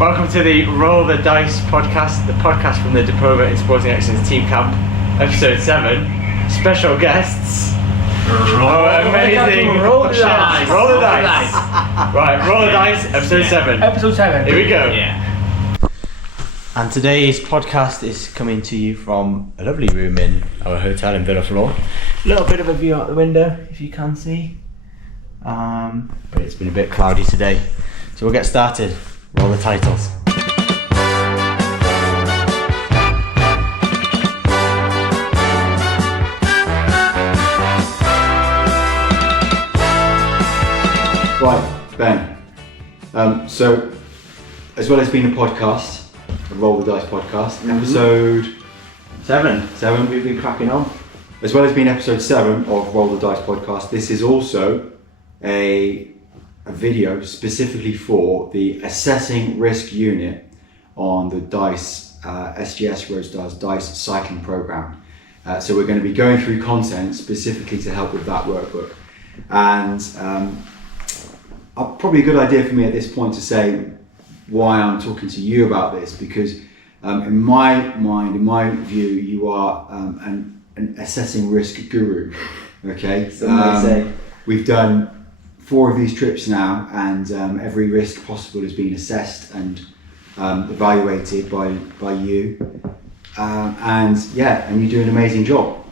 Welcome to the Roll the Dice podcast, the podcast from the Diploma in Sporting Excellence Team Camp, Episode 7. Special guests. Amazing. Roll the dice. Roll the dice. Right, Roll the Dice, Episode 7. Episode 7. Here we go. Yeah. And today's podcast is coming to you from a lovely room in our hotel in Villaflor. A little bit of a view out the window, if you can see. But it's been a bit cloudy today. So we'll get started. Roll the titles. Right, Ben. So, as well as being a podcast, a Roll the Dice podcast, episode 7, we've been cracking on. As well as being episode 7 of Roll the Dice podcast, this is also a video specifically for the Assessing Risk unit on the DiSE, SGS Roadstars DiSE cycling program. So we're going to be going through content specifically to help with that workbook. And probably a good idea for me at this point to say why I'm talking to you about this, because in my mind, in my view, you are an assessing risk guru. Okay, we've done 4 of these trips now, and every risk possible has been assessed and evaluated by you, and you do an amazing job.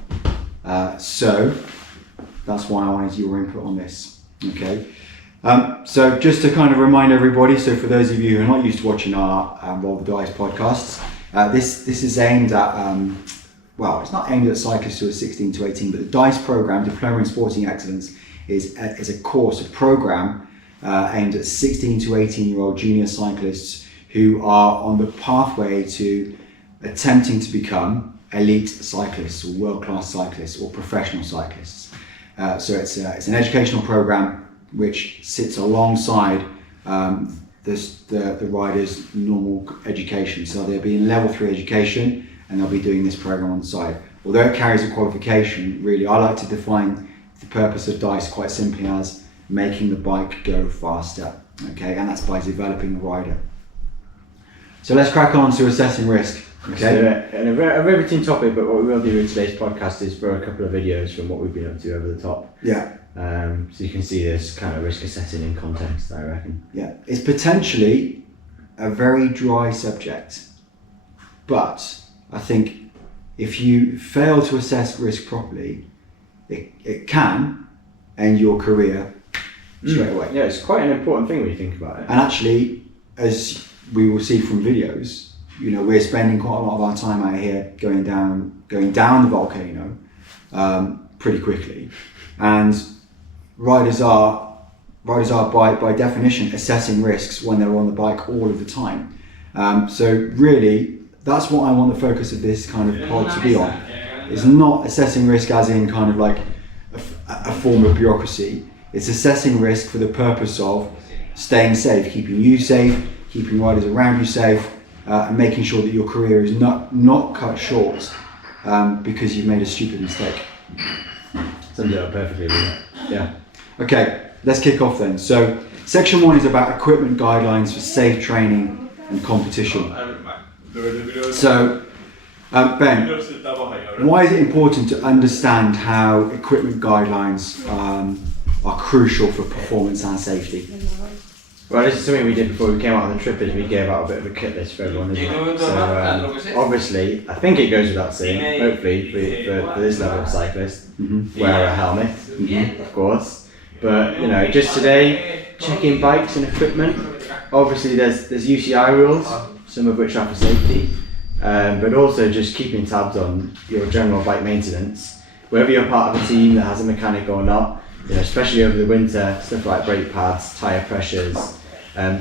So that's why I wanted your input on this. Okay. So just to kind of remind everybody, so for those of you who are not used to watching our Roll the Dice podcasts, this is aimed at, it's not aimed at cyclists who are 16 to 18, but the DiSE program, Diploma in Sporting Excellence, is a course, a program aimed at 16 to 18-year-old junior cyclists who are on the pathway to attempting to become elite cyclists or world-class cyclists or professional cyclists. So it's an educational program which sits alongside the rider's normal education. So they'll be in level 3 education and they'll be doing this program on the side. Although it carries a qualification, really, I like to define the purpose of DiSE quite simply as making the bike go faster, okay? And that's by developing the rider. So let's crack on to assessing risk, okay? And a riveting topic, but what we will do in today's podcast is throw a couple of videos from what we've been up to over the top. Yeah. So you can see this kind of risk assessing in context, I reckon. Yeah, it's potentially a very dry subject, but I think if you fail to assess risk properly, it can end your career straight away. Yeah, it's quite an important thing when you think about it. And actually, as we will see from videos, we're spending quite a lot of our time out here going down the volcano pretty quickly, and riders are by definition assessing risks when they're on the bike all of the time. So really, that's what I want the focus of this kind of pod to be on. It's not assessing risk as in kind of like a form of bureaucracy. It's assessing risk for the purpose of staying safe, keeping you safe, keeping riders around you safe, and making sure that your career is not cut short because you've made a stupid mistake. Summed it up perfectly, really. Yeah. Okay, let's kick off then. So, section 1 is about equipment guidelines for safe training and competition. So, Ben, why is it important to understand how equipment guidelines are crucial for performance and safety? Well, this is something we did before we came out on the trip, is we gave out a bit of a kit list for everyone, isn't it? So obviously, I think it goes without saying, hopefully, for this level of cyclist, wear a helmet, of course. But, just today, checking bikes and equipment. Obviously, there's UCI rules, some of which are for safety, but also just keeping tabs on your general bike maintenance. Whether you're part of a team that has a mechanic or not, especially over the winter, stuff like brake pads, tyre pressures,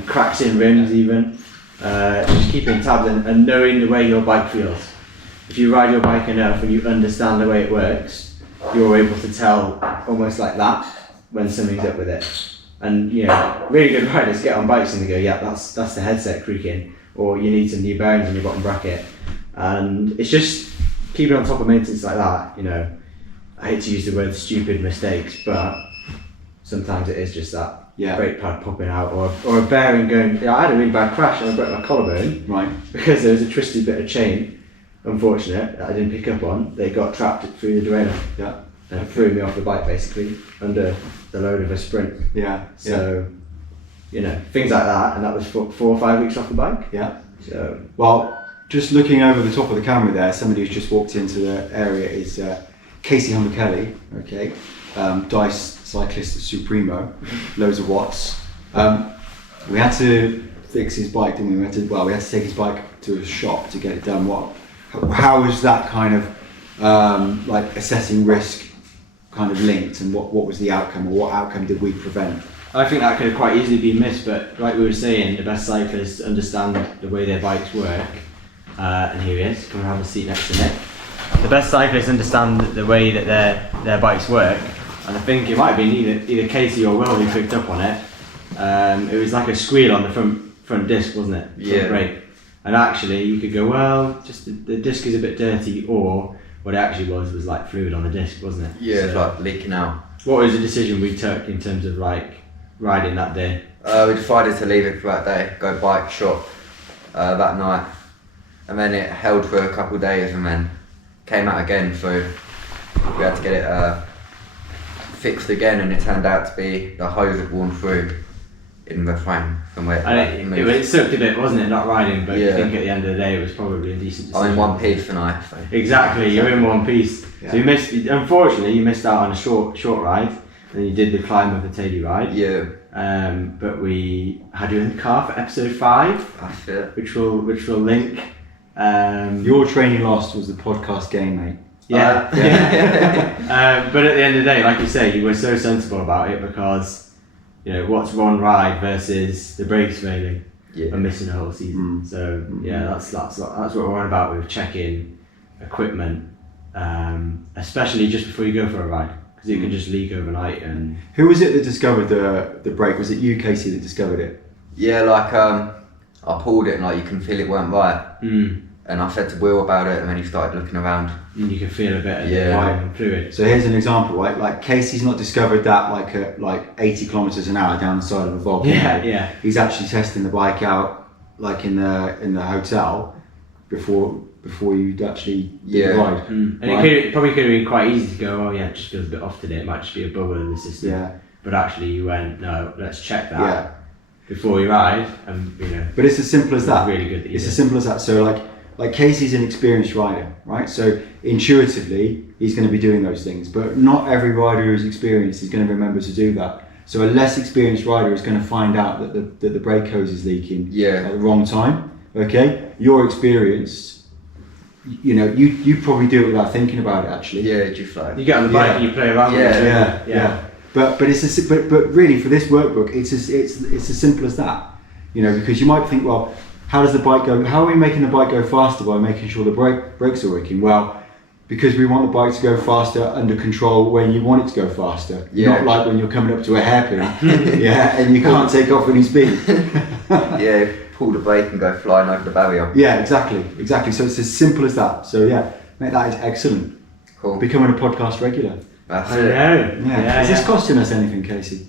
cracks in rims even, just keeping tabs and knowing the way your bike feels. If you ride your bike enough and you understand the way it works, you're able to tell almost like that when something's up with it. And really good riders get on bikes and they go, yeah, that's the headset creaking, or you need some new bearings in your bottom bracket. And it's just keeping on top of maintenance like that. I hate to use the word stupid mistakes, but sometimes it is just that. brake pad popping out, or a bearing going. I had a really bad crash and I broke my collarbone. Right. Because there was a twisted bit of chain, unfortunate, that I didn't pick up on. They got trapped through the derailleur. Yeah. And threw me off the bike basically under the load of a sprint. Yeah. So, things like that, and that was 4 or 5 weeks off the bike. Yeah. So, well, just looking over the top of the camera there, somebody who's just walked into the area is Casey Humber-Kelly. Okay, DiSE Cyclist Supremo, loads of watts. We had to fix his bike, didn't we? We had to take his bike to a shop to get it done. How is that kind of like assessing risk kind of linked, and what was the outcome, or what outcome did we prevent? I think that could have quite easily been missed, but like we were saying, the best cyclists understand the way their bikes work. And here he is, come and have a seat next to Nick. The best cyclists understand the way that their bikes work, and I think it might have been either Casey or Will who picked up on it. It was like a squeal on the front disc, wasn't it? Yeah. Brake. And actually, you could go, well, just the disc is a bit dirty, or what it actually was like fluid on the disc, wasn't it? Yeah, it's like leaking out. What was the decision we took in terms of like riding that day? We decided to leave it for that day, go bike shop that night, and then it held for a couple of days and then came out again, so we had to get it fixed again, and it turned out to be the hose had worn through in the frame from where it sucked a bit, wasn't it, not riding, but Yeah. I think at the end of the day it was probably a decent decision. I'm in one piece tonight. So. Exactly, you're in one piece. Yeah. So unfortunately you missed out on a short ride, and you did the climb of the Taylor ride. Yeah. But we had you in the car for episode 5, That's it. which will link. Your training lost was the podcast game, mate. Yeah. But at the end of the day, like you say, you were so sensible about it, because what's one ride versus the brakes failing and missing a whole season. So yeah, that's what we're on about with checking equipment, especially just before you go for a ride, because it can just leak overnight. And Who was it that discovered the brake? Was it you, Casey, that discovered it? Yeah, like I pulled it and like you can feel it weren't right. And I said to Will about it, and then he started looking around. And you can feel a bit of Yeah. the vibe and fluid. So here's an example, right? Like Casey's not discovered that like 80 kilometers an hour down the side of a volcano. Yeah. He's actually testing the bike out like in the hotel before you'd actually do the ride. And Right. it probably could have been quite easy to go, oh yeah, it just feels a bit off today, it might just be a bubble in the system. Yeah. But actually you went, no, let's check that Yeah. before you ride, and But it's as simple as that. Really good that you It's did. as simple as that. So like Casey's an experienced rider, right? So intuitively he's going to be doing those things, but not every rider who's experienced is going to remember to do that. So a less experienced rider is going to find out that the brake hose is leaking at the wrong time. Okay, you're experienced. You probably do it without thinking about it actually. Yeah, just like You get on the bike and you play around with it. Yeah. But really for this workbook, it's as simple as that. Because you might think, well, how does the bike go? How are we making the bike go faster by making sure the brakes are working? Well, because we want the bike to go faster under control when you want it to go faster. Not like when you're coming up to a hairpin, and you can't take off any speed. yeah, pull the brake and go flying over the barrier. Yeah, exactly. So it's as simple as that. So yeah, mate, that is excellent. Cool. Becoming a podcast regular. That's I it. know. Yeah. Is this costing us anything, Casey?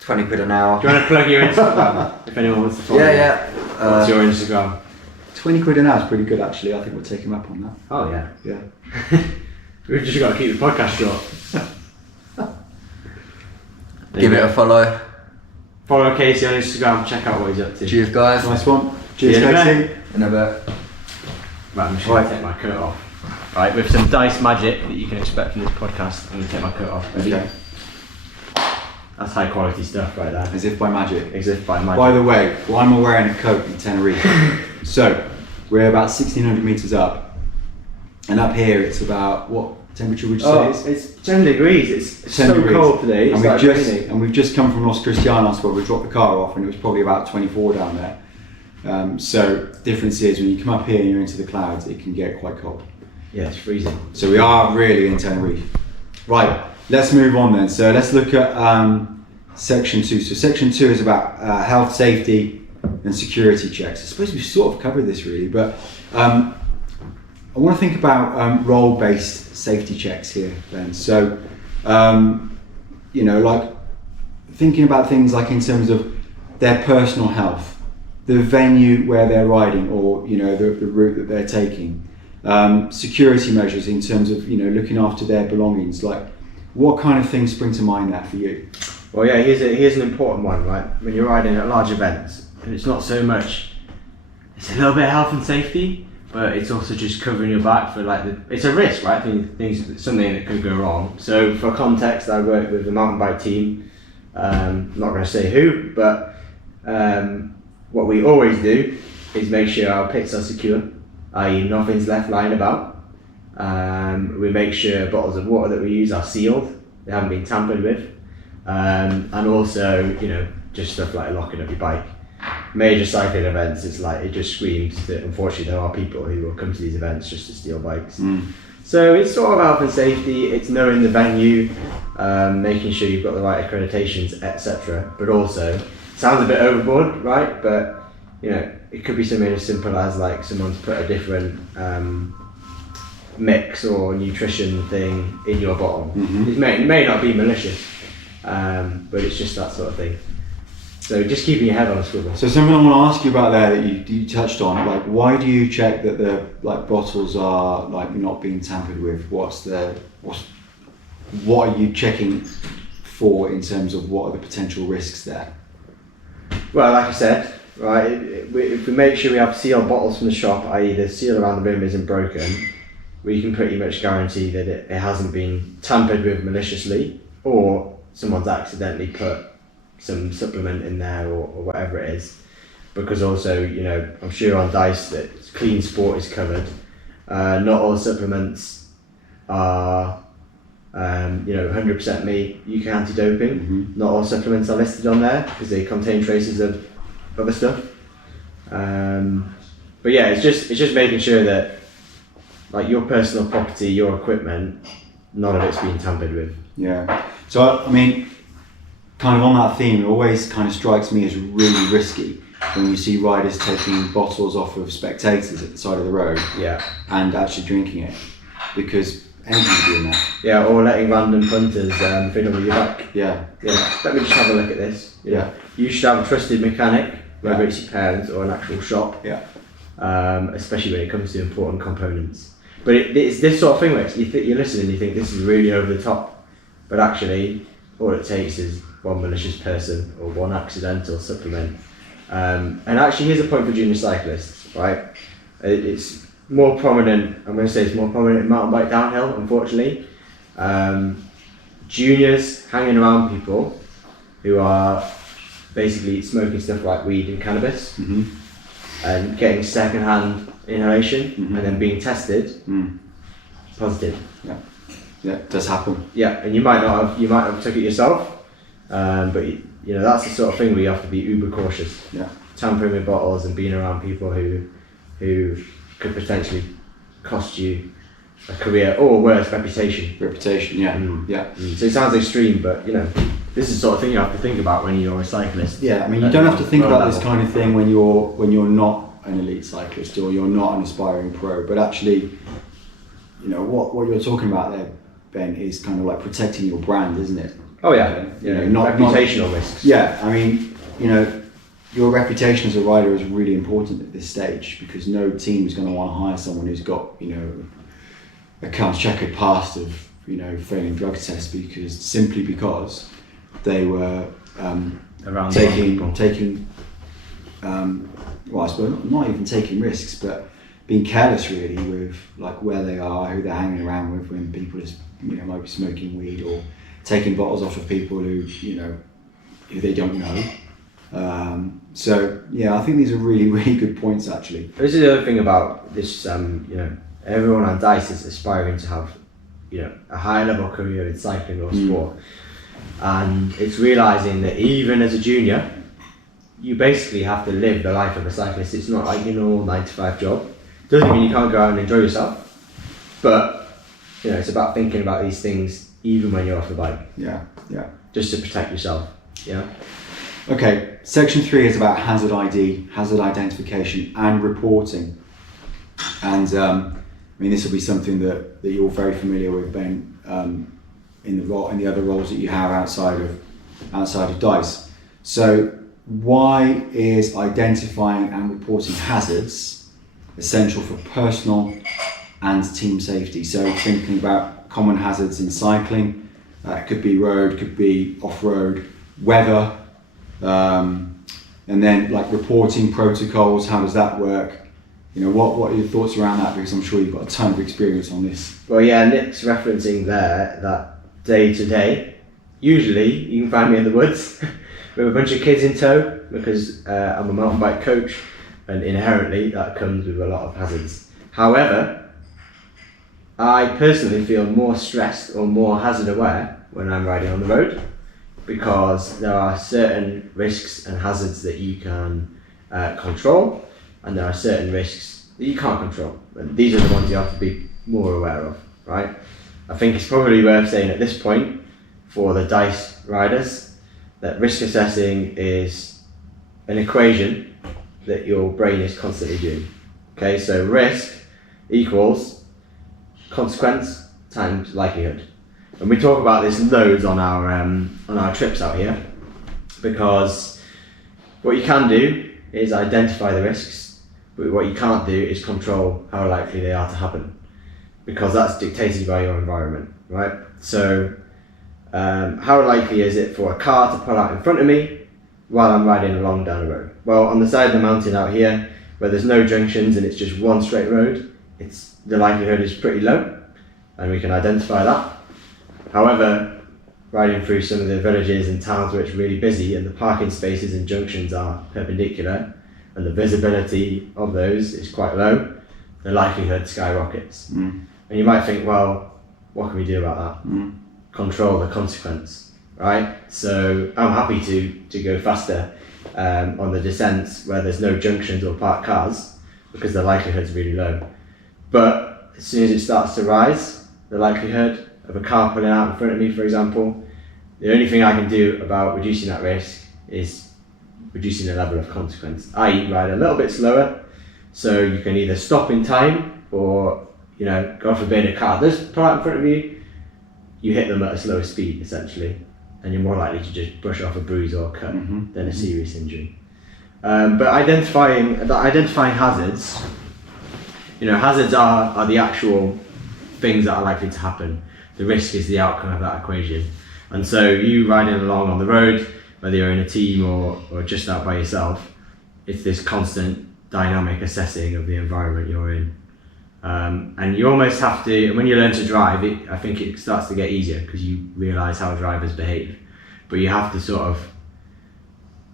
20 quid an hour. Do you want to plug your Instagram if anyone wants to follow you? Yeah. What's your Instagram? 20 quid an hour is pretty good actually. I think we'll take him up on that. Oh yeah. Yeah. We've just got to keep the podcast short. Give it a follow. Follow Casey on Instagram, check out what he's up to. Cheers, guys. Nice one. Cheers, See you in a Casey. In a bit. Right, I'm just going to take my coat off. Right, with some DiSE magic that you can expect from this podcast, I'm going to take my coat off. Ready? Okay. That's high quality stuff right there. As if by magic. As if by magic. By the way, why am I wearing a coat in Tenerife? So, we're about 1,600 metres up. And up here it's about, what temperature would you say it is? It's 10 degrees. It's 10 so degrees. cold today. It's like raining. And we've just come from Los Cristianos where we dropped the car off and it was probably about 24 down there. So, difference is when you come up here and you're into the clouds, it can get quite cold. Yeah, it's freezing. So we are really in Tenerife. Right, let's move on then. So let's look at section 2. So section 2 is about health, safety and security checks. I suppose we've sort of covered this really, but I want to think about role-based safety checks here then. So, like thinking about things like in terms of their personal health, the venue where they're riding, or the route that they're taking, security measures in terms of looking after their belongings. Like, what kind of things spring to mind there for you? Well, yeah, here's an important one, right? When you're riding at large events, and it's not so much, it's a little bit of health and safety, but it's also just covering your back for it's a risk, right? Something that could go wrong. So for context, I work with the mountain bike team. I'm not going to say who, but what we always do is make sure our pits are secure, i.e. nothing's left lying about. We make sure bottles of water that we use are sealed, they haven't been tampered with. And also, just stuff like locking up your bike. Major cycling events, it just screams that unfortunately there are people who will come to these events just to steal bikes. So it's sort of health and safety, it's knowing the venue, making sure you've got the right accreditations, etc. But also, sounds a bit overboard, right? But it could be something as simple as someone's put a different mix or nutrition thing in your bottle. It may not be malicious, but it's just that sort of thing. So just keeping your head on a swivel. So something I want to ask you about there that you touched on, why do you check that the bottles are not being tampered with? What are you checking for in terms of what are the potential risks there? Well, like I said, right, if we make sure we have sealed bottles from the shop, i.e. the seal around the rim isn't broken, we can pretty much guarantee that it hasn't been tampered with maliciously, or someone's accidentally put some supplement in there or whatever it is. Because also, I'm sure on DiSE that clean sport is covered. Not all supplements are 100% UK anti-doping. Not all supplements are listed on there because they contain traces of other stuff. But yeah, it's just making sure that your personal property, your equipment, none of it's being tampered with. Yeah. So I mean, kind of on that theme, it always kind of strikes me as really risky when you see riders taking bottles off of spectators at the side of the road, and actually drinking it, because anything can be in there. Yeah, or letting random punters fiddle with your back. Yeah. Let me just have a look at this. You should have a trusted mechanic, whether it's your parents or an actual shop. Especially when it comes to important components. But it's this sort of thing where you're listening, you think this is really over the top, but actually all it takes is one malicious person or one accidental supplement. And actually, here's a point for junior cyclists, right? It's more prominent, I'm going to say it's more prominent in mountain bike downhill, unfortunately. Juniors hanging around people who are basically smoking stuff like weed and cannabis, and getting second-hand inhalation, and then being tested positive. Yeah, it does happen. Yeah, and you might not have took it yourself, but that's the sort of thing where you have to be uber cautious. Tampering with bottles and being around people who could potentially cost you a career or worse, reputation. So it sounds extreme, but this is the sort of thing you have to think about when you're a cyclist. Yeah, I mean, you don't have to think about this kind of thing when you're not an elite cyclist or you're not an aspiring pro, but actually, what you're talking about there, Ben, is kind of like protecting your brand, isn't it? Oh yeah, not reputational risks. Yeah, I mean, your reputation as a rider is really important at this stage, because no team is going to want to hire someone who's got a checkered past of failing drug tests because they were taking well, I suppose not even taking risks, but being careless really with where they are, who they're hanging around with, when people might be smoking weed or taking bottles off of people who they don't know. So yeah, I think these are really, really good points actually. This is the other thing about this. Everyone on DiSE is aspiring to have a high level career in cycling or sport, and it's realizing that even as a junior, you basically have to live the life of a cyclist. It's not like your normal 9-to-5 job. Doesn't mean you can't go out and enjoy yourself, but it's about thinking about these things even when you're off the bike. Yeah. Just to protect yourself. Yeah. Okay, section 3 is about hazard ID, hazard identification and reporting. And this will be something that you're very familiar with, Ben, in the other roles that you have outside of outside of DiSE. So why is identifying and reporting hazards essential for personal and team safety? So thinking about common hazards in cycling, it could be road, could be off-road, weather, and then like reporting protocols, how does that work? What are your thoughts around that? Because I'm sure you've got a ton of experience on this. Well, yeah, Nick's referencing there that day to day. Usually, you can find me in the woods with a bunch of kids in tow because I'm a mountain bike coach, and inherently that comes with a lot of hazards. However, I personally feel more stressed or more hazard aware when I'm riding on the road, because there are certain risks and hazards that you can control, and there are certain risks that you can't control. And these are the ones you have to be more aware of, right? I think it's probably worth saying at this point for the DiSE riders that risk assessing is an equation that your brain is constantly doing. Okay, so risk equals consequence times likelihood. And we talk about this loads on our trips out here, because what you can do is identify the risks, but what you can't do is control how likely they are to happen, because that's dictated by your environment, right? So how likely is it for a car to pull out in front of me while I'm riding along down the road? Well, on the side of the mountain out here, where there's no junctions and it's just one straight road, the likelihood is pretty low, and we can identify that. However, riding through some of the villages and towns where it's really busy and the parking spaces and junctions are perpendicular and the visibility of those is quite low, the likelihood skyrockets. And you might think, well, what can we do about that? Control the consequence, right? So I'm happy to go faster on the descents where there's no junctions or parked cars, because the likelihood's really low. But as soon as it starts to rise, the likelihood of a car pulling out in front of me, for example, the only thing I can do about reducing that risk is reducing the level of consequence, i.e. ride a little bit slower, so you can either stop in time, or, God forbid a car does pull out in front of you, you hit them at a slower speed essentially, and you're more likely to just brush off a bruise or a cut than a serious injury. But identifying hazards, hazards are the actual things that are likely to happen. The risk is the outcome of that equation. And so you riding along on the road, whether you're in a team or just out by yourself, it's this constant dynamic assessing of the environment you're in. And you almost have to, and when you learn to drive, I think it starts to get easier because you realise how drivers behave. But you have to sort of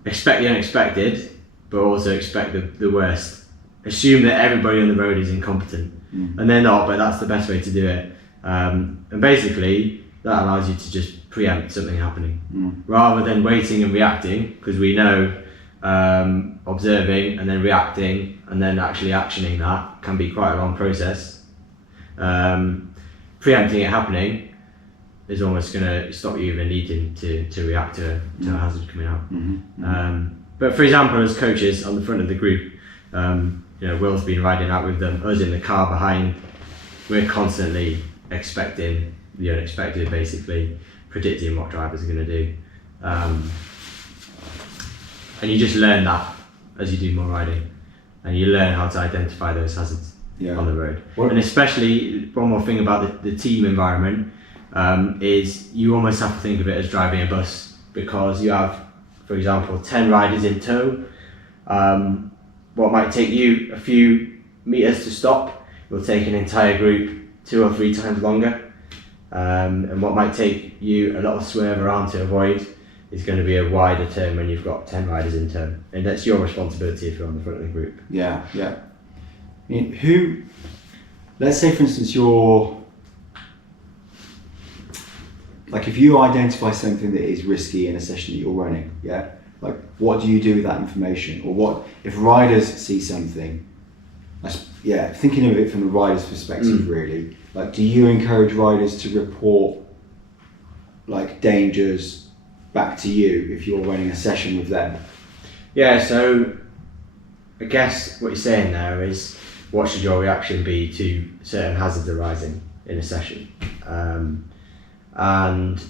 expect the unexpected, but also expect the worst. Assume that everybody on the road is incompetent. And they're not, but that's the best way to do it. And basically, that allows you to just preempt something happening, rather than waiting and reacting, because we know observing and then reacting and then actually actioning that can be quite a long process. Preempting it happening is almost going to stop you even needing to react to a hazard coming out. But for example, as coaches on the front of the group, Will's been riding out with them, us in the car behind, we're constantly expecting the unexpected, basically predicting what drivers are going to do. And you just learn that as you do more riding, and you learn how to identify those hazards on the road. And especially, one more thing about the team environment is you almost have to think of it as driving a bus, because you have, for example, 10 riders in tow. What might take you a few meters to stop will take an entire group 2 or 3 times longer. And what might take you a little swerve around to avoid is going to be a wider turn when you've got 10 riders in tow. And that's your responsibility if you're on the front of the group. Yeah. I mean, let's say for instance if you identify something that is risky in a session that you're running, like what do you do with that information? Or what if riders see something? Thinking of it from the rider's perspective, really. Like, do you encourage riders to report like dangers back to you if you're running a session with them? Yeah, so I guess what you're saying there is, what should your reaction be to certain hazards arising in a session? And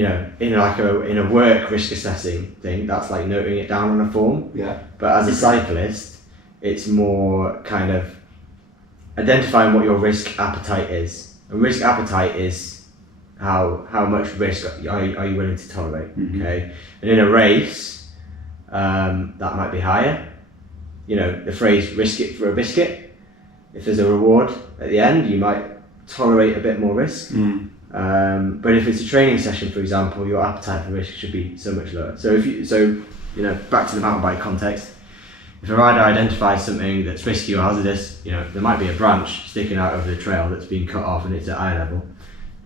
in a work risk assessing thing, that's like noting it down on a form. Yeah. But as a cyclist, it's more kind of identifying what your risk appetite is. And risk appetite is how much risk are you willing to tolerate. Okay. And in a race, that might be higher. The phrase "risk it for a biscuit." If there's a reward at the end, you might tolerate a bit more risk. But if it's a training session, for example, your appetite for risk should be so much lower. So back to the mountain bike context, if a rider identifies something that's risky or hazardous, there might be a branch sticking out over the trail that's been cut off and it's at eye level.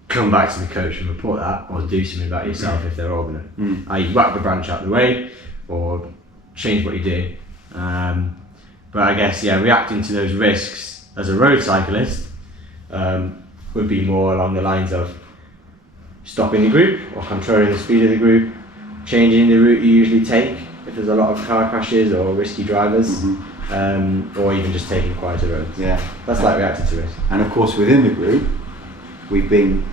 Come back to the coach and report that, or do something about yourself if they're organised. I whack the branch out of the way, or change what you do. But I guess reacting to those risks as a road cyclist would be more along the lines of stopping the group or controlling the speed of the group, changing the route you usually take if there's a lot of car crashes or risky drivers, or even just taking quieter roads. Yeah, that's like reacting to risk. And of course, within the group, we've been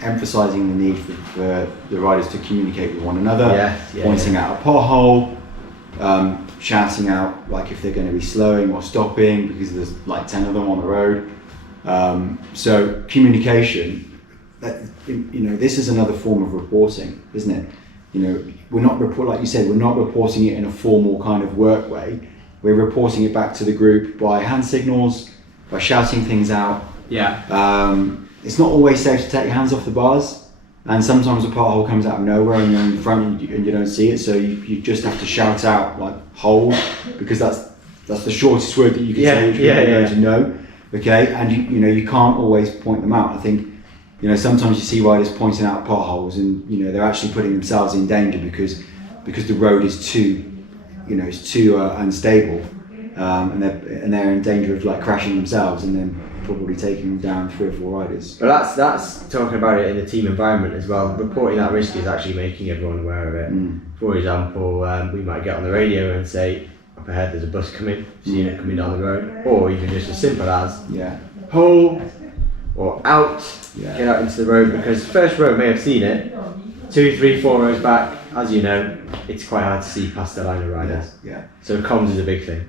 emphasising the need for the riders to communicate with one another, pointing out a pothole, shouting out like if they're going to be slowing or stopping because there's like 10 of them on the road. So communication, this is another form of reporting, isn't it? We're not like you said, we're not reporting it in a formal kind of work way. We're reporting it back to the group by hand signals, by shouting things out. It's not always safe to take your hands off the bars, and sometimes a pothole comes out of nowhere and you're in front and you don't see it, so you just have to shout out like hold, because that's the shortest word that you can say, which people are going to know. Okay, and you can't always point them out. I think sometimes you see riders pointing out potholes, and they're actually putting themselves in danger because the road is too unstable, and they're in danger of like crashing themselves and then probably taking down 3 or 4 riders. But that's talking about it in the team environment as well. Reporting that risk is actually making everyone aware of it. For example, we might get on the radio and say, up ahead there's a bus coming, seeing it coming down the road, or even just as simple as hold or out, get out into the road, because first row may have seen it, 2, 3, 4 rows back, as you know, it's quite hard to see past the line of riders. So comms is a big thing.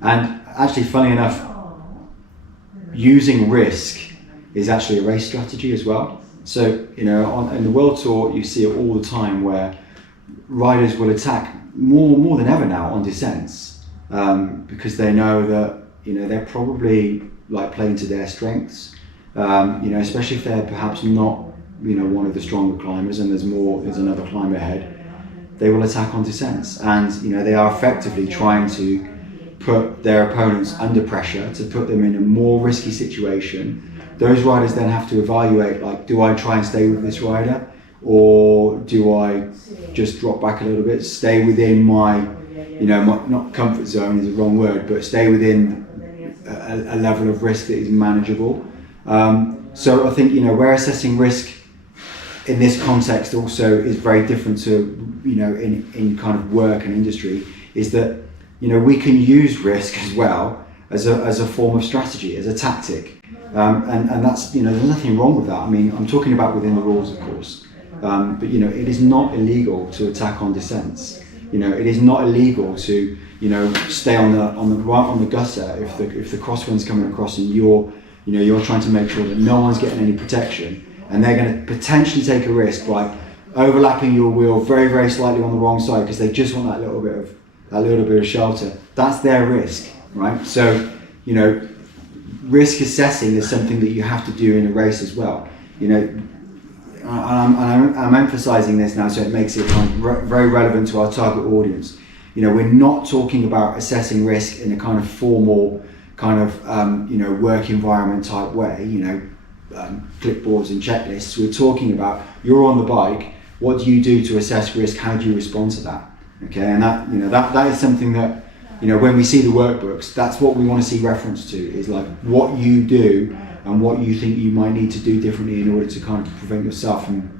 And actually, funny enough, using risk is actually a race strategy as well. So in the World Tour, you see it all the time where riders will attack more than ever now on descents, because they know that they're probably like playing to their strengths, especially if they're perhaps not one of the stronger climbers and there's another climber ahead. They will attack on descents, and they are effectively trying to put their opponents under pressure to put them in a more risky situation. Those riders then have to evaluate, like, do I try and stay with this rider, or do I just drop back a little bit, stay within my, not comfort zone is the wrong word, but stay within a level of risk that is manageable. So I think, where assessing risk in this context also is very different to, in kind of work and industry, is that, we can use risk as well as a form of strategy, as a tactic. And that's, there's nothing wrong with that. I mean, I'm talking about within the rules, of course. But it is not illegal to attack on descents. It is not illegal to stay on the gutter if the crosswind's coming across and you're trying to make sure that no one's getting any protection, and they're going to potentially take a risk by overlapping your wheel very, very slightly on the wrong side because they just want that little bit of shelter. That's their risk, right? So risk assessing is something that you have to do in a race as well. I'm emphasising this now, so it makes it very relevant to our target audience. We're not talking about assessing risk in a kind of formal, work environment type way. Clipboards and checklists. We're talking about, you're on the bike. What do you do to assess risk? How do you respond to that? Okay, and that is something that when we see the workbooks, that's what we want to see reference to, is like what you do and what you think you might need to do differently in order to kind of prevent yourself from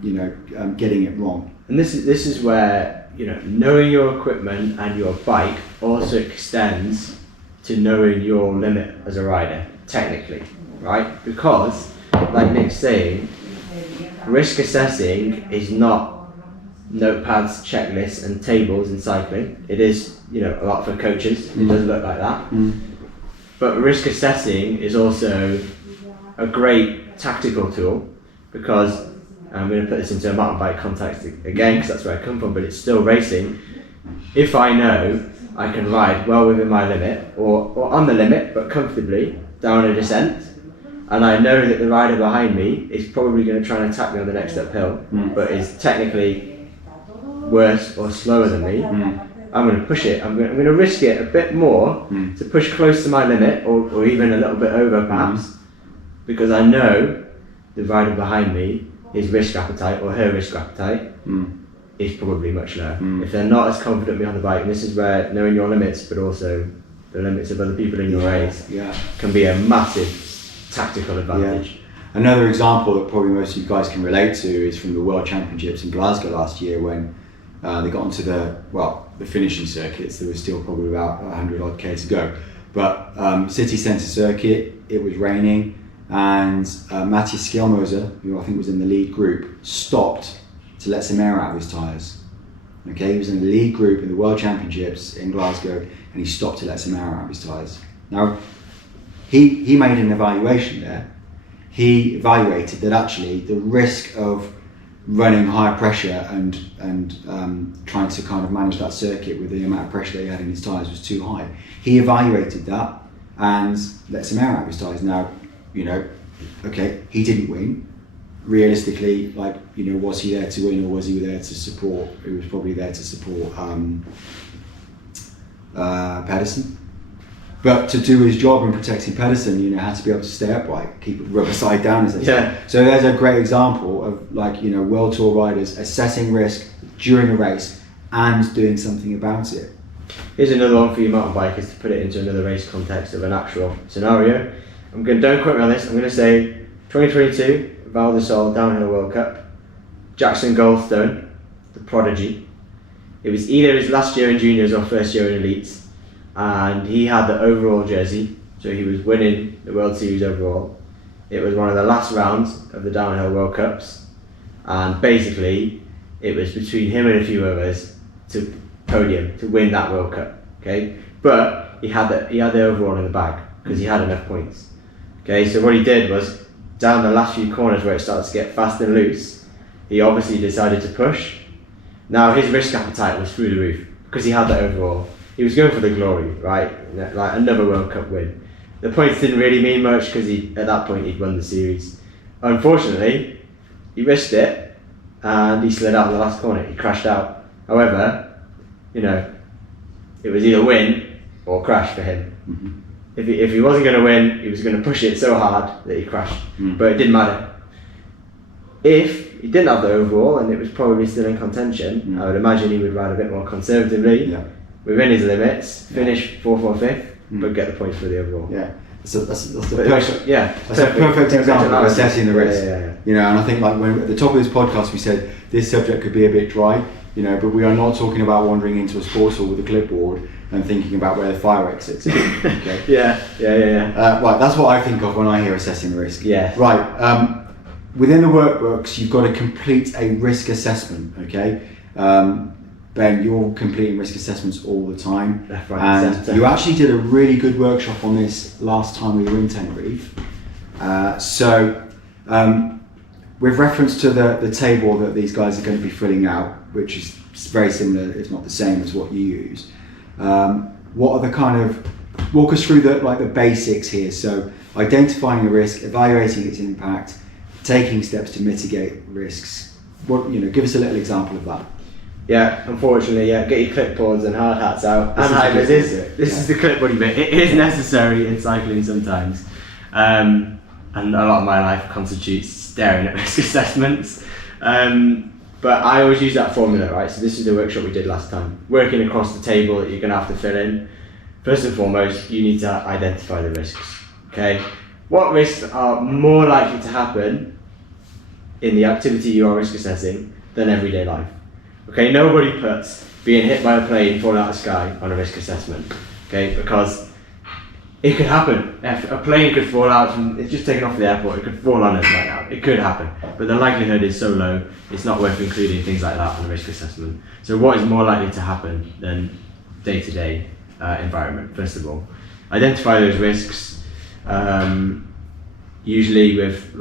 getting it wrong. And this is where knowing your equipment and your bike also extends to knowing your limit as a rider, technically, right? Because like Nick's saying, risk assessing is not notepads, checklists and tables in cycling. It is, a lot for coaches. It does look like that. But risk assessing is also a great tactical tool, because I'm going to put this into a mountain bike context again, because that's where I come from, but it's still racing. If I know I can ride well within my limit, or on the limit, but comfortably, down a descent, and I know that the rider behind me is probably going to try and attack me on the next uphill, but is technically worse or slower than me, I'm going to push it. I'm going to risk it a bit more to push close to my limit, or even a little bit over perhaps, because I know the rider behind me, his risk appetite or her risk appetite is probably much lower. If they're not as confident behind the bike, and this is where knowing your limits, but also the limits of other people in your race, can be a massive tactical advantage. Another example that probably most of you guys can relate to is from the World Championships in Glasgow last year, when they got onto the finishing circuits. There was still probably about 100 odd K to go, but city centre circuit, it was raining, and Matthias Skjelmoser, who I think was in the lead group, stopped to let some air out of his tyres. Okay, he was in the lead group in the World Championships in Glasgow, and he stopped to let some air out of his tyres. Now, he made an evaluation there. He evaluated that actually the risk of running higher pressure and trying to kind of manage that circuit with the amount of pressure that he had in his tyres was too high. He evaluated that and let some air out of his tyres. Now, okay, he didn't win. Realistically, was he there to win, or was he there to support? He was probably there to support Pedersen. But to do his job in protecting Pedersen, had to be able to stay upright, keep it rubber side down, as they say. So there's a great example of World Tour riders assessing risk during a race and doing something about it. Here's another one for you mountain bikers to put it into another race context of an actual scenario. Don't quote me on this. I'm going to say 2022 Val di Sole Downhill World Cup. Jackson Goldstone, the prodigy. It was either his last year in juniors or first year in elites, and he had the overall jersey, so he was winning the World Series overall. It was one of the last rounds of the Downhill World Cups, and basically it was between him and a few others to podium to win that World Cup. Okay, but he had the overall in the bag because he had enough points. Okay, so what he did was, down the last few corners where it started to get fast and loose, he obviously decided to push. Now his risk appetite was through the roof because he had that overall. He was going for the glory, right? Like another World Cup win. The points didn't really mean much because at that point he'd won the series. Unfortunately, he risked it and he slid out in the last corner. He crashed out. However, it was either win or crash for him. If he wasn't going to win, he was going to push it so hard that he crashed. But it didn't matter. If he didn't have the overall and it was probably still in contention, I would imagine he would ride a bit more conservatively, within his limits, finish 4th or 5th, but get the points for the overall. Yeah, that's a perfect example of assessing the risk. And I think when at the top of this podcast we said this subject could be a bit dry, but we are not talking about wandering into a sports hall with a clipboard and thinking about where the fire exits are. Okay. Right, that's what I think of when I hear assessing risk. Yeah. Right. Within the workbooks, you've got to complete a risk assessment. Okay. Ben, you're completing risk assessments all the time, and you actually did a really good workshop on this last time we were in Tenerife. With reference to the table that these guys are going to be filling out, which is very similar, if not the same, as what you use. What are the kind of, walk us through the basics here. So identifying the risk, evaluating its impact, taking steps to mitigate risks. Give us a little example of that. Yeah, unfortunately, get your clipboards and hard hats out. This is the clipboard bit. It is necessary in cycling sometimes. And a lot of my life constitutes staring at risk assessments. But I always use that formula, right? So this is the workshop we did last time. Working across the table that you're going to have to fill in. First and foremost, you need to identify the risks. Okay, what risks are more likely to happen in the activity you are risk assessing than everyday life? Okay, nobody puts being hit by a plane falling out of the sky on a risk assessment. Okay, because it could happen. If a plane could fall out it's just taken off the airport, it could fall on us right now. It could happen. But the likelihood is so low, it's not worth including things like that on the risk assessment. So what is more likely to happen than day-to-day environment, first of all? Identify those risks, usually with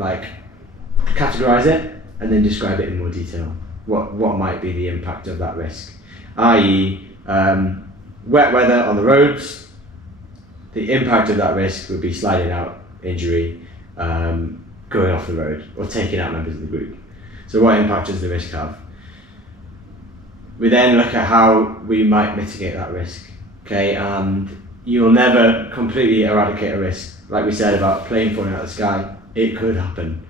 categorize it and then describe it in more detail. What might be the impact of that risk? i.e. wet weather on the roads, the impact of that risk would be sliding out, injury, going off the road, or taking out members of the group. So what impact does the risk have? We then look at how we might mitigate that risk. Okay, and you'll never completely eradicate a risk. Like we said about a plane falling out of the sky, it could happen.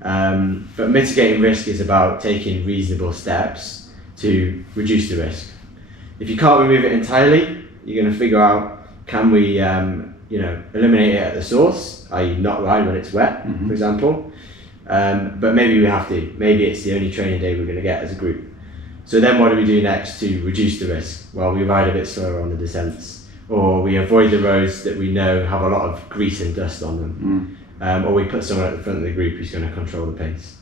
But mitigating risk is about taking reasonable steps to reduce the risk. If you can't remove it entirely, you're going to figure out, can we eliminate it at the source, i.e. not ride when it's wet, for example. But maybe we have to. Maybe it's the only training day we're going to get as a group. So then what do we do next to reduce the risk? Well, we ride a bit slower on the descents, or we avoid the roads that we know have a lot of grease and dust on them. Or we put someone at the front of the group who's going to control the pace.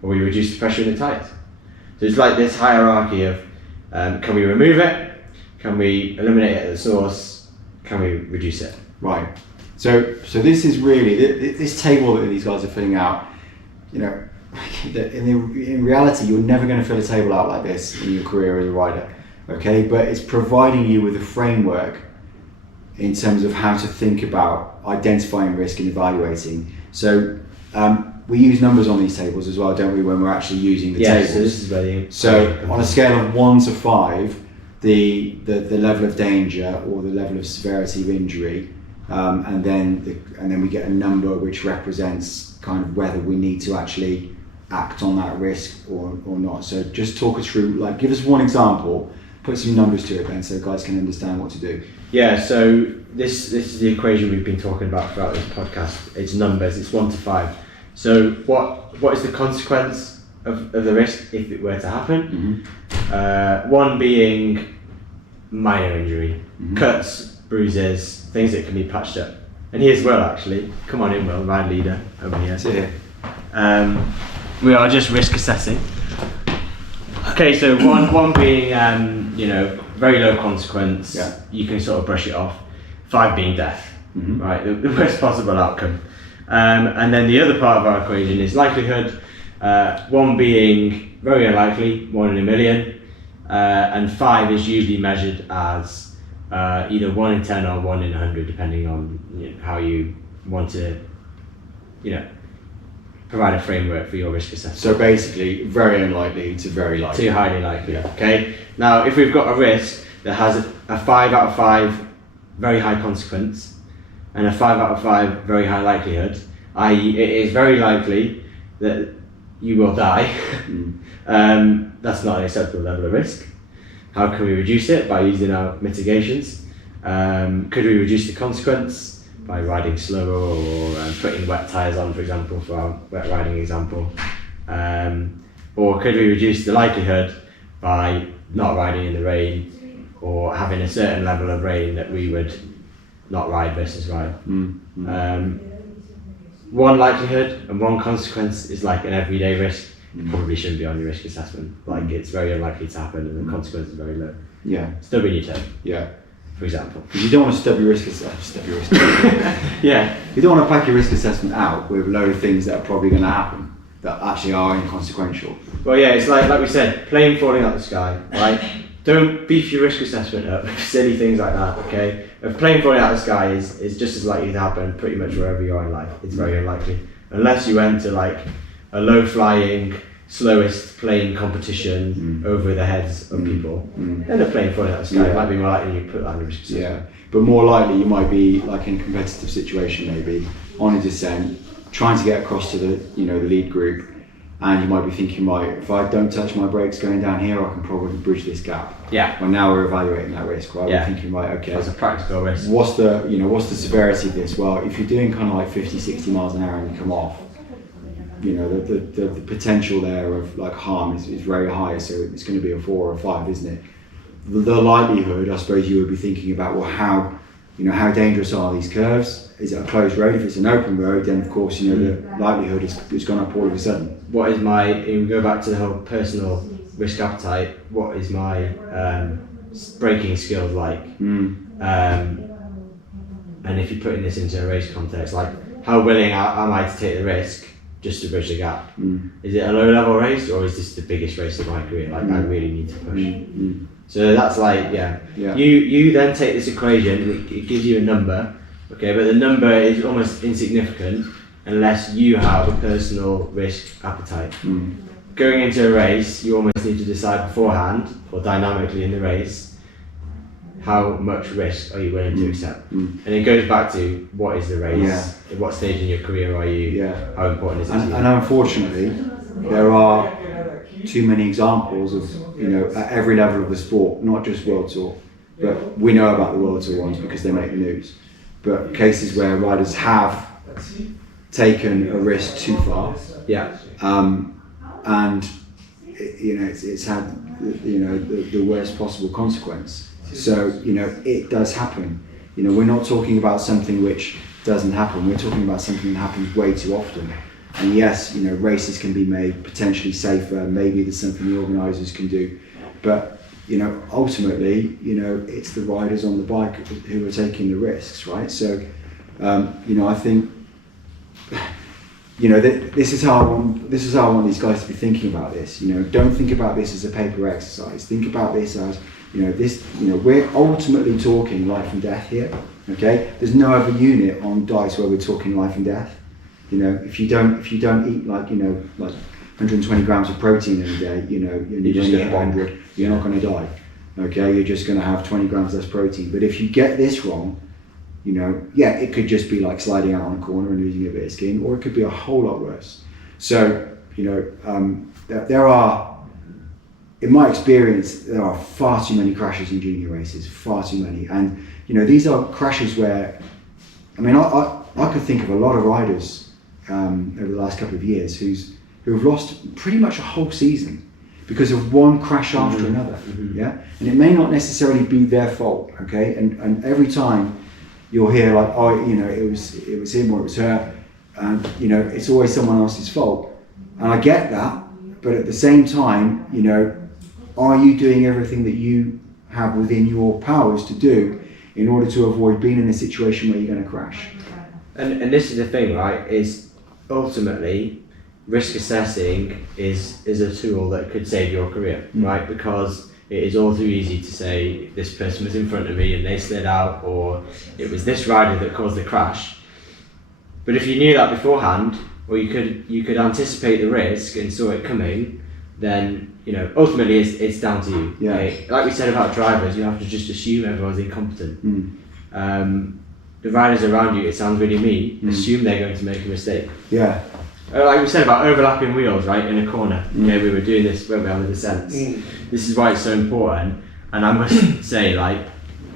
Or we reduce the pressure in the tyres. So it's like this hierarchy of, can we remove it? Can we eliminate it at the source? Can we reduce it? Right. So this is really, this table that these guys are filling out, in reality, you're never going to fill a table out like this in your career as a rider, okay? But it's providing you with a framework in terms of how to think about identifying risk and evaluating. So we use numbers on these tables as well, don't we, when we're actually using the tables? So this is very So on a scale of 1 to 5, the level of danger or the level of severity of injury, and then we get a number which represents kind of whether we need to actually act on that risk or not. So just talk us through, give us one example, put some numbers to it then so guys can understand what to do. Yeah, so this is the equation we've been talking about throughout this podcast. It's numbers, it's 1 to 5. So what is the consequence of the risk if it were to happen? 1 being minor injury, cuts, bruises, things that can be patched up. And here's Will actually. Come on in, Will, ride leader over here. Sit here. We are just risk assessing. Okay, so one being very low consequence. Yeah. You can sort of brush it off. 5 being death, right? The worst possible outcome. And then the other part of our equation is likelihood. 1 being very unlikely, 1 in a million, and 5 is usually measured as either 1 in 10 or 1 in 100, depending on how you want to, provide a framework for your risk assessment. So basically, very unlikely to very likely. To highly likely. Okay. Now, if we've got a risk that has a 5 out of 5 very high consequence and a 5 out of 5 very high likelihood, i.e., it is very likely that you will die. That's not an acceptable level of risk. How can we reduce it? By using our mitigations. Could we reduce the consequence by riding slower or putting wet tyres on, for example, for our wet riding example? Or could we reduce the likelihood by not riding in the rain or having a certain level of rain that we would not ride versus ride? 1 likelihood and 1 consequence is like an everyday risk. It probably shouldn't be on your risk assessment. It's very unlikely to happen and the consequence is very low. Yeah. Stubbing your toe. Yeah. For example. Because you don't want to stub your risk Yeah. You don't want to pack your risk assessment out with a load of things that are probably going to happen that actually are inconsequential. Well, yeah, it's like we said, plane falling out the sky, right? Don't beef your risk assessment up with silly things like that, okay? A plane falling out of the sky is just as likely to happen pretty much wherever you are in life. It's very unlikely. Unless you went to a low-flying, slowest plane competition over the heads of people, then a plane falling out of the sky might be more likely you put that in the risk assessment. Yeah, but more likely you might be in a competitive situation, maybe on a descent, trying to get across to the lead group, and you might be thinking, right, if I don't touch my brakes going down here, I can probably bridge this gap. Yeah. Well, now we're evaluating that risk, right? We're thinking, right, okay, that's a practical risk. What's the severity of this? Well, if you're doing kind of 50, 60 miles an hour and you come off, the potential there of harm is very high, so it's going to be a 4 or a 5, isn't it? The likelihood, I suppose you would be thinking about, well, how dangerous are these curves? Is it a closed road? If it's an open road, then of course, the likelihood is gone up all of a sudden. What is if we go back to the whole personal risk appetite, what is my braking skills like? And if you're putting this into a race context, like how willing am I to take the risk just to bridge the gap? Is it a low level race, or is this the biggest race of my career? Like I really need to push. So that's like, you then take this equation and it gives you a number, okay, but the number is almost insignificant unless you have a personal risk appetite. Going into a race, you almost need to decide beforehand, or dynamically in the race, how much risk are you willing to accept? And it goes back to, what is the race? At what stage in your career are you? How important is it to you? And unfortunately, there are too many examples of, at every level of the sport, not just World Tour, but we know about the World Tour ones because they make the news, but cases where riders have taken a risk too far. And it's had the worst possible consequence. So it does happen. We're not talking about something which doesn't happen. We're talking about something that happens way too often. And yes, races can be made potentially safer. Maybe there's something the organisers can do, but ultimately, it's the riders on the bike who are taking the risks, right? So, I think, this is how I want these guys to be thinking about this. Don't think about this as a paper exercise. Think about this as we're ultimately talking life and death here. Okay, there's no other unit on DiSE where we're talking life and death. If you don't eat like 120 grams of protein in a day, you just get 100, you're not going to die. Okay, you're just going to have 20 grams less protein. But if you get this wrong, it could just be like sliding out on a corner and losing a bit of skin, or it could be a whole lot worse. So, there are, in my experience, there are far too many crashes in junior races, far too many. And, these are crashes where, I could think of a lot of riders over the last couple of years who have lost pretty much a whole season because of one crash after another. And it may not necessarily be their fault, okay? And every time you'll hear like, it was him or it was her, and it's always someone else's fault. And I get that, but at the same time, are you doing everything that you have within your powers to do in order to avoid being in a situation where you're going to crash? And this is the thing, right? Is ultimately risk assessing is a tool that could save your career, right? Because it is all too easy to say this person was in front of me and they slid out, or it was this rider that caused the crash. But if you knew that beforehand, or you could anticipate the risk and saw it coming, then ultimately it's down to you. Okay? Like we said about drivers, you have to just assume everyone's incompetent. The riders around you, it sounds really mean, assume they're going to make a mistake. Like we said about overlapping wheels, right, in a corner. Okay, we were doing this when we were on the descents. This is why it's so important. And I must say,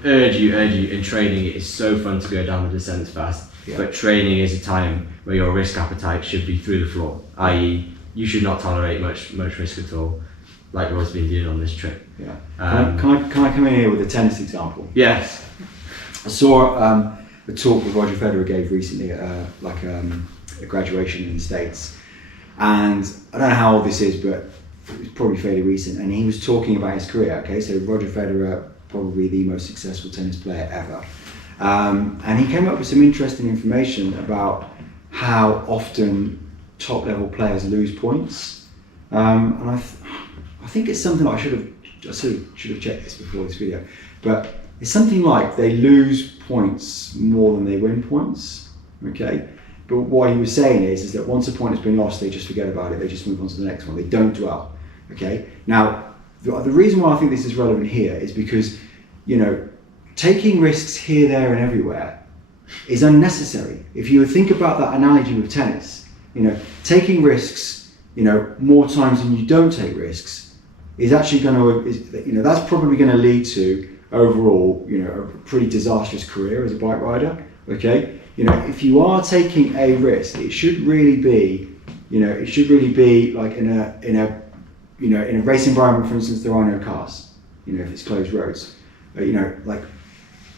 urge you, in training, it is so fun to go down the descents fast. But training is a time where your risk appetite should be through the floor, i.e. you should not tolerate much risk at all, like Rod's been doing on this trip. Can I come in here with a tennis example? Yes. I saw a talk that Roger Federer gave recently at a graduation in the States, and I don't know how old this is, but it's probably fairly recent, and he was talking about his career. Okay, so Roger Federer, probably the most successful tennis player ever, and he came up with some interesting information about how often top level players lose points, and I think it's something I should have checked this before this video, but it's something like they lose points more than they win points. Okay, but what he was saying is that once a point has been lost, they just forget about it, they just move on to the next one, they don't dwell. Okay, now the reason why I think this is relevant here is because taking risks here, there and everywhere is unnecessary. If you think about that analogy with tennis, taking risks, more times than you don't take risks is actually going to, that's probably going to lead to overall, a pretty disastrous career as a bike rider. Okay, if you are taking a risk, it should really be, like in a race environment, for instance, there are no cars. If it's closed roads, like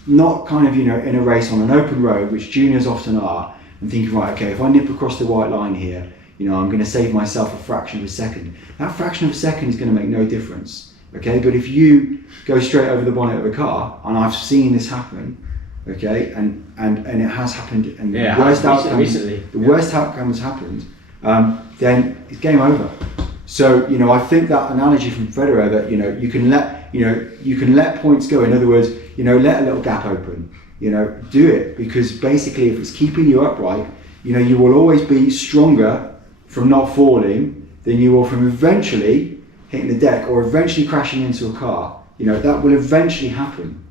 not kind of, in a race on an open road, which juniors often are, and thinking, right, okay, if I nip across the white line here, I'm going to save myself a fraction of a second. That fraction of a second is going to make no difference, okay? But if you go straight over the bonnet of a car, and I've seen this happen, okay, and it has happened, and the worst outcome has happened, then it's game over. So, I think that analogy from Federer that, you can let points go. In other words, let a little gap open, do it, because basically if it's keeping you upright, you will always be stronger from not falling than you will from eventually hitting the deck or eventually crashing into a car. That will eventually happen.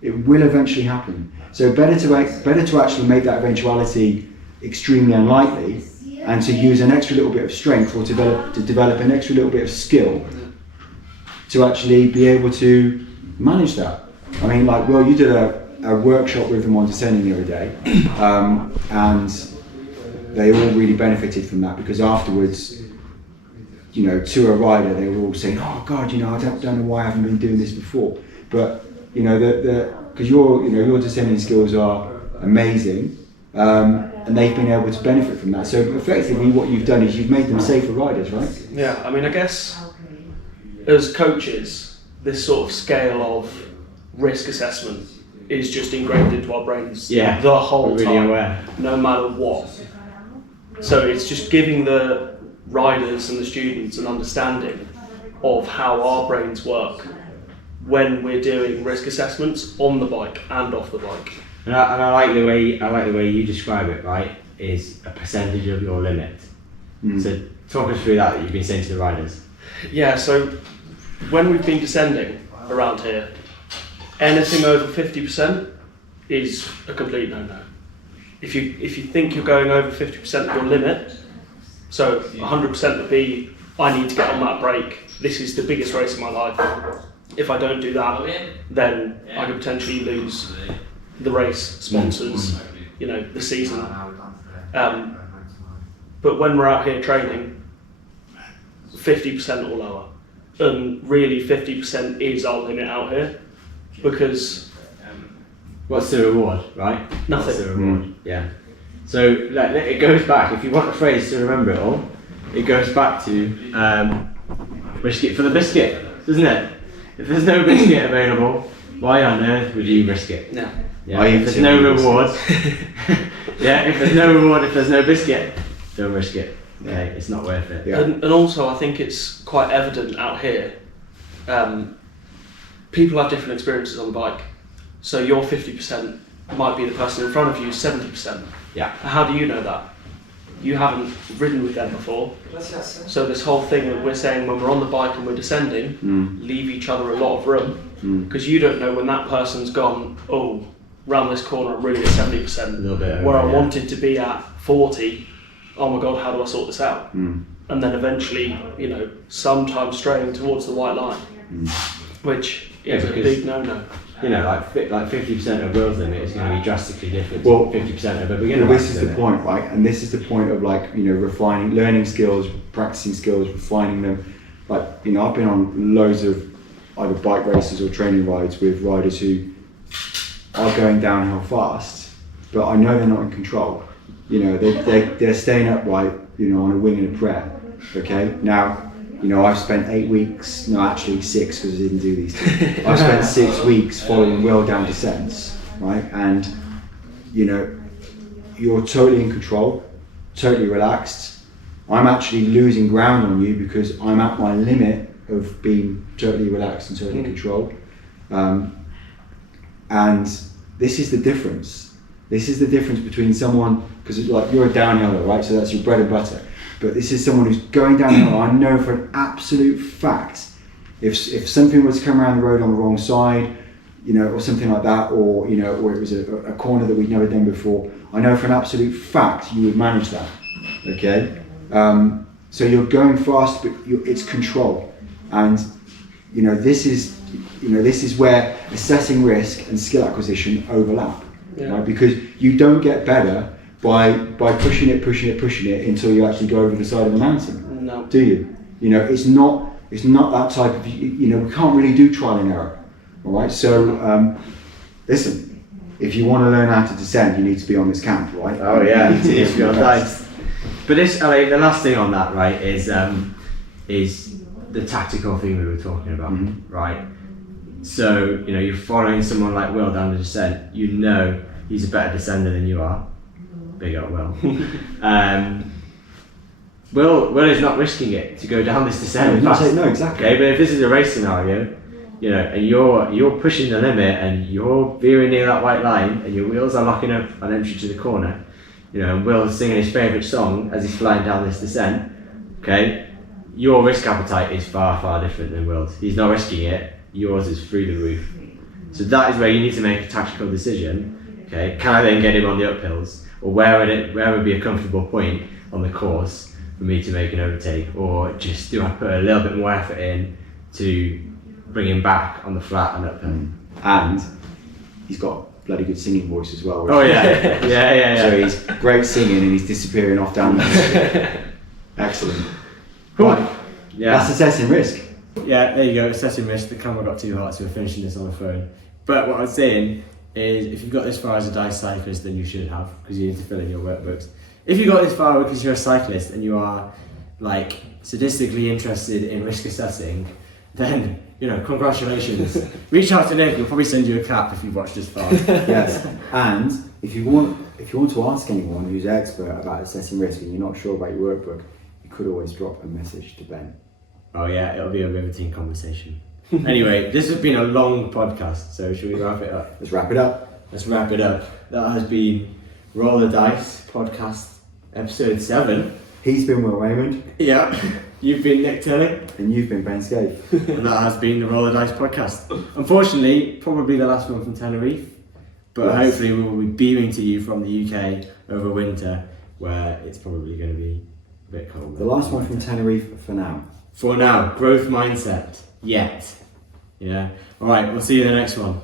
It will eventually happen. So better to actually make that eventuality extremely unlikely, and to use an extra little bit of strength, or to develop an extra little bit of skill to actually be able to manage that. I mean, like, Will, you did a workshop with them on descending the other day, and they all really benefited from that, because afterwards, to a rider, they were all saying, "Oh God, I don't know why I haven't been doing this before." But because your descending skills are amazing, and they've been able to benefit from that. So effectively, what you've done is you've made them safer riders, right? Yeah, I mean, I guess as coaches, this sort of scale of risk assessment is just ingrained into our brains the whole time, no matter what. So it's just giving the riders and the students an understanding of how our brains work when we're doing risk assessments on the bike and off the bike. And I like the way you describe it, right? Is a percentage of your limit. So talk us through that you've been saying to the riders. Yeah, so when we've been descending around here, anything over 50% is a complete no-no. If you think you're going over 50% of your limit, so 100% would be, I need to get on that brake, this is the biggest race of my life. If I don't do that, then I could potentially lose the race, sponsors, the season. But when we're out here training, 50% or lower. And really 50% is our limit out here, because... What's the reward, right? Nothing. What's the reward? Yeah. So it goes back, if you want a phrase to remember it all, it goes back to risk it for the biscuit, doesn't it? If there's no biscuit available, why on earth would you risk it? No. Yeah, if there's no reward, if there's no reward, if there's no biscuit, don't risk it. Okay, it's not worth it. Yeah. And also, I think it's quite evident out here. People have different experiences on the bike. So your 50% might be the person in front of you 70%. Yeah. How do you know that? You haven't ridden with them before. So this whole thing that we're saying when we're on the bike and we're descending, leave each other a lot of room, because you don't know when that person's gone, oh, round this corner I'm really at 70%, a little bit where I wanted to be at 40, oh my God, how do I sort this out? And then eventually, sometimes straying towards the white line, which is a big no-no. Like 50% of Will's limit is going to be drastically different to 50% of a beginner. Well, this is the point, right? And this is the point of refining, learning skills, practicing skills, refining them. I've been on loads of either bike races or training rides with riders who are going downhill fast, but I know they're not in control. They're staying upright, on a wing and a prayer. Okay, now. I've spent 8 weeks, no actually 6 because I didn't do these two. I've spent 6 weeks following well down descents, right? And, you're totally in control, totally relaxed. I'm actually losing ground on you because I'm at my limit of being totally relaxed and totally in control. And this is the difference. This is the difference between someone, because you're a downhiller, right? So that's your bread and butter. But this is someone who's going downhill. I know for an absolute fact, if something was to come around the road on the wrong side, or something like that, or or it was a corner that we'd never done before, I know for an absolute fact you would manage that. Okay, so you're going fast, but it's control, and this is where assessing risk and skill acquisition overlap, right? Because you don't get better by pushing it until you actually go over the side of the mountain. No. Do you? It's not that type of, we can't really do trial and error. All right. So, listen, if you want to learn how to descend, you need to be on this camp, right? Oh yeah, You need to it needs to be on impressed. DiSE. But this, I mean, the last thing on that, right, is the tactical thing we were talking about, right? So, you know, you're following someone like Will down the descent, you know he's a better descender than you are. Big up Will. Will is not risking it to go down this descent fast. No, exactly. Okay, but if this is a race scenario, you know, and you're pushing the limit and you're veering near that white line and your wheels are locking up on entry to the corner, you know, and Will's singing his favourite song as he's flying down this descent, okay, your risk appetite is far, far different than Will's. He's not risking it, yours is through the roof. So that is where you need to make a tactical decision, okay, can I then get him on the uphills? Or where would be a comfortable point on the course for me to make an overtake? Or just do I put a little bit more effort in to bring him back on the flat and uphill? And he's got bloody good singing voice as well. Oh yeah, yeah. So he's great singing and he's disappearing off down there. Excellent. Cool. Right. Yeah. That's assessing risk. Yeah, there you go, assessing risk. The camera got too hot, so we're finishing this on the phone. But what I was saying is, if you've got this far as a DiSE cyclist, then you should have, because you need to fill in your workbooks. If you got this far because you're a cyclist and you are, like, sadistically interested in risk assessing, then, you know, congratulations. Reach out to Nick, he'll probably send you a clap if you've watched this far. Yes. And if you want to ask anyone who's an expert about assessing risk and you're not sure about your workbook, you could always drop a message to Ben. Oh yeah, it'll be a riveting conversation. Anyway, this has been a long podcast, so should we wrap it up? Let's wrap it up. Let's wrap it up. That has been Roll the Dice podcast, episode 7. He's been Will Raymond. Yeah, you've been Nick Tilly. And you've been Ben Scaife. And that has been the Roll the Dice podcast. Unfortunately, probably the last one from Tenerife, but Yes. hopefully we will be beaming to you from the UK over winter, where it's probably going to be a bit colder. The last one from Tenerife for now. For now, growth mindset. Yet. Yeah. Alright, we'll see you in the next one.